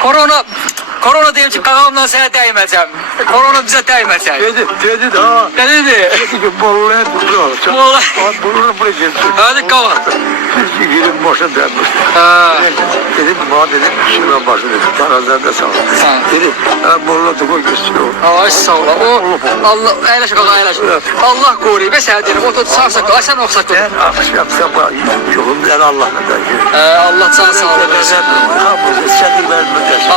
Korona deyim ki qağamdan sənə dəyməcəm. Korona bizə dəyməcək. Dedi ha. Nə dedi? Dedi ki Bolu'ya durdu. Molla. Bolu'nun buraya geldi. Hadi qağa. Girin başa dönmüş. Dedim bana dedim şuna başı dedim. Tarazlarda sağ ol. Dedi Bolu'ya da koy gösteriyor. Ay sağ ol. O Allah əyləş qağa əyləş. Allah qoruyor. Mən sənə deyirəm. O sağ ay sən oxsaq. Ben akşam yolumdan Allah'la da Allah can sağlığı versin.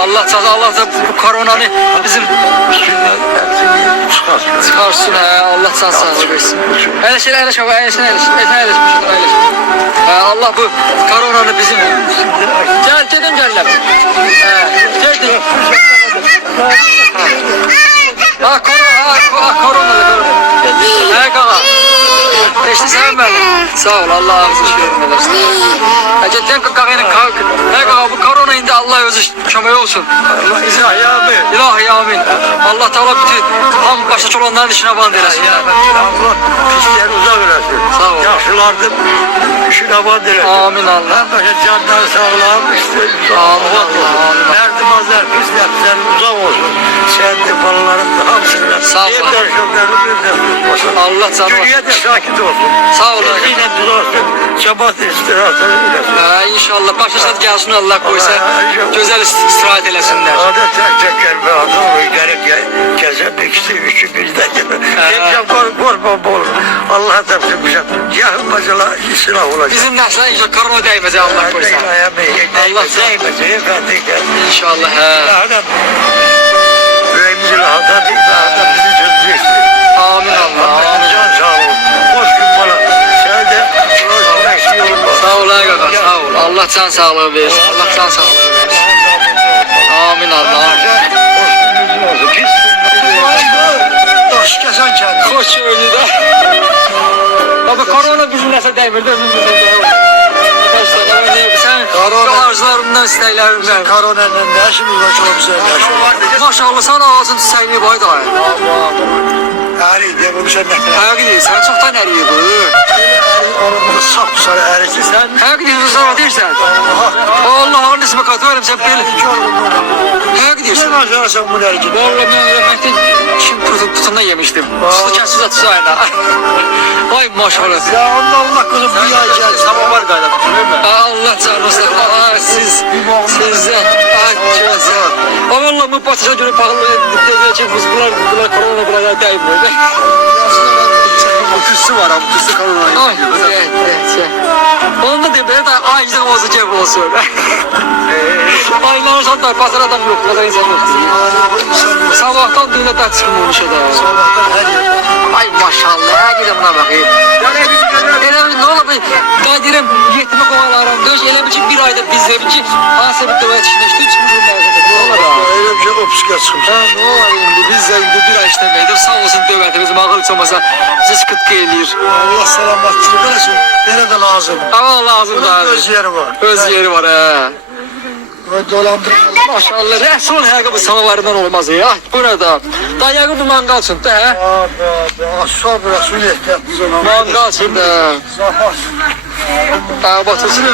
Allah can Allah da bu koronanı bizim çıkarsın. Allah can sağlığı versin. Əyləş qağa əyləş. Allah bu koronanı bizim gel dedim gəllər. Geldim. Korona. Qağa. Eşli sen ben. Sağ ol Allah ağzı şükür edersin. Cidden kakağının qağa bu korona indi Allah özü kömək olsun. İlahi amin. Allah Teala bütün ham başta olanların işine band eləsin. Allah pisleri uzak eləsin. Sağ ol. Yaşlılardı işine band eləsin. Amin Allah. Candan sağlam işte. Amin. Derdim azar pisler sen uzak olsun. Sen de balaların da hamsınlar. Sağ ol. Allah canı var. Dünya da sakit olsun. Sağ ol. Yine duzarsın. Sabah istirahatını eləsin. İnşallah başlasın gelsin Allah koysa. Güzel istirahat eləsinler. Adet çeker be adam. Gerek keser ikisi üçü bizden gibi. Geçen korkma bol. Allah'a tepsi bir şey. Yahın bacala silah olacak. Bizim nesline inşallah korona değmez Allah koysa. Allah İnşallah. Yüreğimizi rahat edin. Bizi çözeceksin. Amin Allah. Can sağ ol. Hoş gün bana. Sen de sağ ol qaqa, sağ ol. Allah can sağlığı versin. Allah can sağlığı versin. Amin Allah. Hoş kesen kendini. Hoş öldü de. Baba korona bizim nəsə dəymirdi, özümüzdən dəymirdi. Arkadaşlar, sen arzularımdan, istəklərimdən. Koronanın ne işimiz var çok güzel. Maşallah, sen ağzın çiçəyini boydu ay. Eri diye bu bir şey mehter. Həqiqi deyir, sən çoxdan əriyib bu. Onu sap sarı erisi sen. Həqiqi deyir, sonra deyirsən. Allah'ın ismi katıverim, sen belə. Həqiqi deyirsən. Sen acırsan bunu erisi. Vallahi ben rəhmətli işin tutundan yemişdim. Suda kəsiz atı ayına. Ay maşallah. Ya Allah kızım bir ay geldi. Sabah var gayret. Allah canınızı. Sizden. Vallahi bu patışa göre pahalı edecek biz bunlar korona bunlar değmiyor. Ötüsü var abi. Ötüsü korona. Ay evet. Onu da diyeyim de aynı bozacak olsun. Aylar sonra pazar adam yok. Pazar insan yok. Sabahtan düğüne de çıkmamış o da. Sabahtan her yer. Ay maşallah. Her gidin buna bakayım. Elə ne olur ben deyirəm yetimi qovalarım. Döş elə bir ayda biz de bir hansı bir dövət işinə çıxmış olmalıdır. Ne olur ha? Öyle bir şey opsika çıkmış. Ha ne olur indi biz de indi bir ay işləməkdir. Sağ olsun dövlətimiz ağıl heç olmasa bizi sıkıntı eləyir. Allah selamatçılık versin. Yine de lazım. Ama lazım da. Öz yeri var. Öz yeri var he. Ve dolandır. Maşallah Resul həqiqi bu samavarından olmaz ya. Bu ne da? Dayağı bu mangal üçün də hə? Aşağı biraz su yeter. Mangal üçün də. Zafar. Batırsın.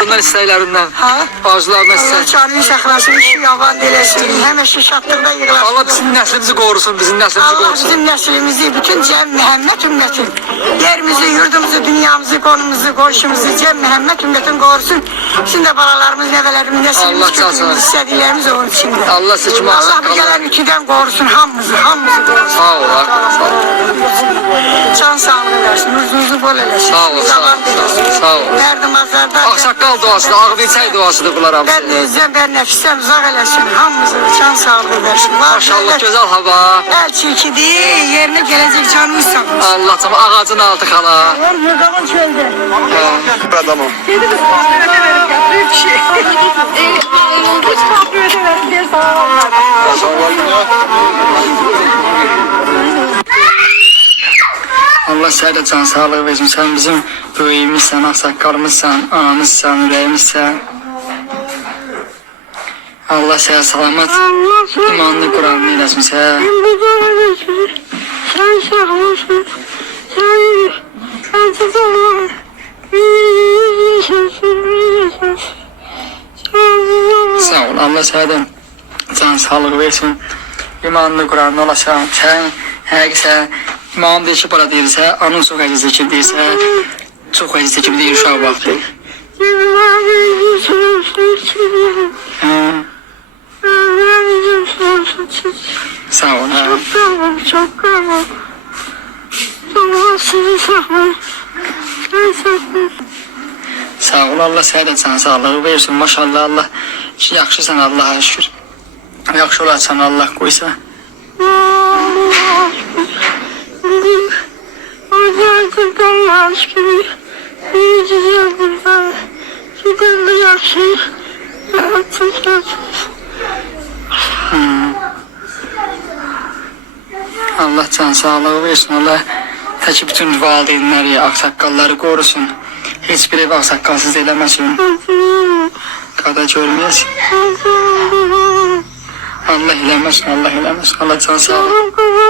Bundan istəklərindən. Arzularından istək. Canın saxlasın, işi yavan diləsin, həmişə şadlıqda yığılasın. Allah bizim nəslimizi qorusun, bizim nəslimizi Allah qorusun. bizim nəslimizi, bütün Cəm Məhəmməd ümmətin, yerimizi, yurdumuzu, dünyamızı, konumuzu, qonşumuzu Cəm Məhəmməd ümmətin qorusun. Bizim də balalarımız, nəvələrimiz, nəslimiz, Allah cansın. kötümüz, istədiklərimiz onun içində. Allah seçim Allah alsın. bu gələn ülkədən qorusun, hamımızı qorusun. Sağ ol, sağ ol. Can sağlığı versin, ruzunuzu bol eləsin. Sağ ol, sağ ol. Sağ ol. Dərdimazlardan. Ağsaqqal duasıdır, ağ bilçək duasıdır bunlar hamısı. Ben özlem, ben nefisten uzak eləsin, hamımızı can sağlığı versin. Maşallah gözəl hava. El çirkidir, yerine gelecek canımız sağ olsun. Allah canım ağacın altı xala. Yurdağın çölde. Adamım. Dedi biz kahve verim ya, büyük şey. Hiç kahve ödemedim diye sağ olun. Allah sənə də can sağlığı versin. Sən bizim böyüyümüzsən, ağsaqqalımızsan, anamızsan, ürəyimizsən. Allah sənə salamat, imanlı Qur'anını eləsin sən. Sen sağ olsun. Sen siz olun. Sağ ol Allah senden can sağlık versin. İmanını Kur'an olasın. Sen herkese imam deyişi para değilse, anın çok acı zikir değilse, çok acı zikir değil şu an vakti. Sağ ol. Çok kalma. Allah sizi saklayın. Sağ ol, Allah senden can sağlığı versin. Maşallah Allah. Yaxşısan Allah'a şükür. Yaxşı olarsan Allah qoysa. Acayip Allah'a şükür. İyi güzeldir ben. Giden de yaxşı. Allah can sağlığı versin. Allah tək bütün valideynləri, aksaqqalları qorusun. Heç bir ev aksaqqalsız eləməsin. Qada görməyəsin. Allah eləməsin, Allah eləməsin. Allah can sağlığı.